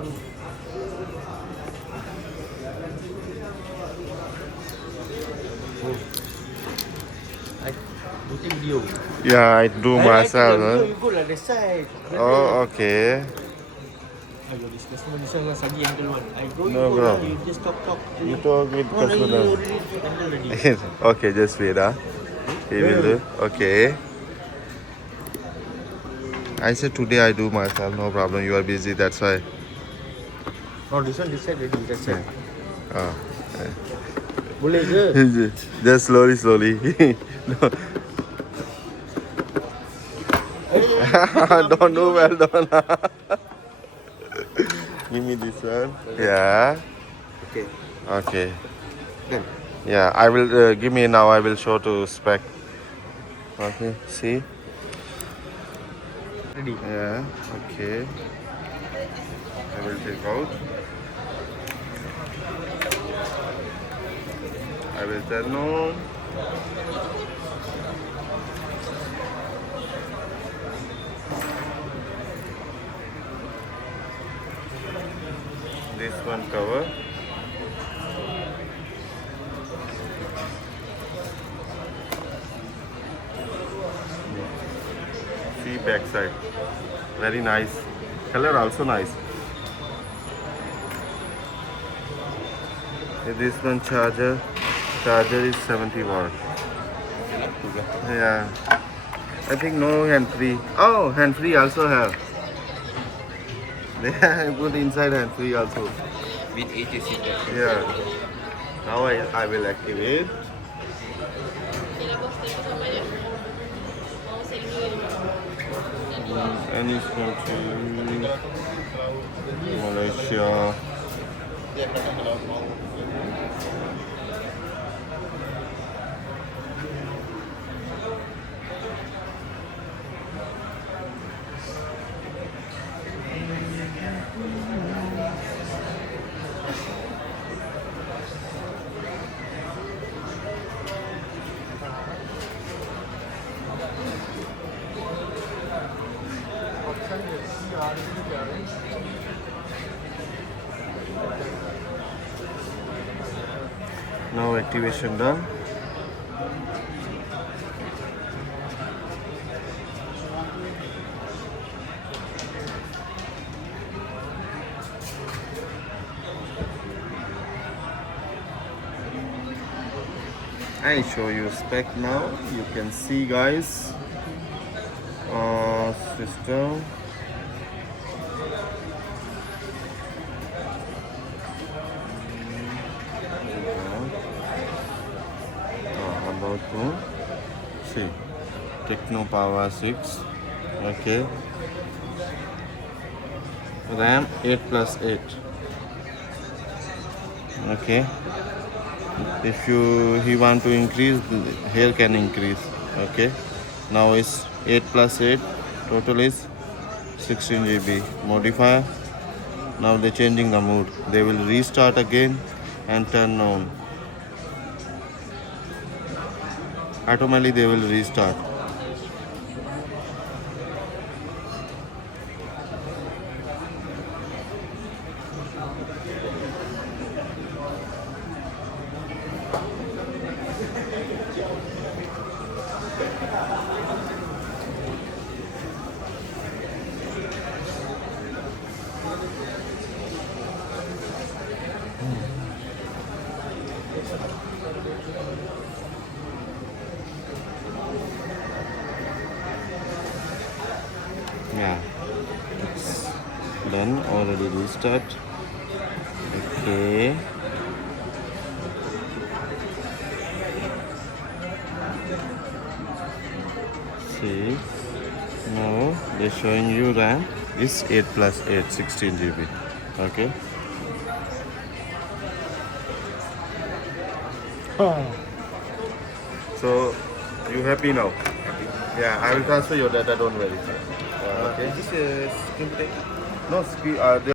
I putting video. Yeah, I do myself. No, you go like the side. Oh, okay. Ayo, this customer this one lagi handle one. I go, No you go lah. problem. You just talk. You talk with No, no, you customer. already handle already. Okay, just wait. He will do. Okay. I said today I do myself. No problem. You are busy. That's why. Oh, this one this side already. That's it. Oh. Boleh ke? Just slowly. No. Don't do well, don't. Give me this one. Yeah. Okay. Okay. Kan? Yeah, I will give me now. I will show to spec. Okay. See. Ready. Yeah. Okay. I will take out. I will turn on. This one cover. See back side. Very nice. Color also nice. This one charger. Charger is 70 watt. Yeah. I think no hand free. Oh, hand free also have. They have put inside hand free also. With 80 seater. Yeah. Now I will activate. And it's going to Malaysia. Now activation done. I show you spec now. You can see, guys. System. About to see Tecno Pova 6. Okay. RAM 8+8. Okay. If he want to increase, here can increase. Okay. Now is 8+8. Total is 16 GB. Modifier. Now they're changing the mood. They will restart again and turn on. Automatically they will restart. Yeah, it's done. Already restart. Okay. See, now they're showing you RAM is 8+8, 16 GB. Okay. So you happy now? Yeah, I will transfer your data. Don't worry. Okay. Is this a screen protector? No,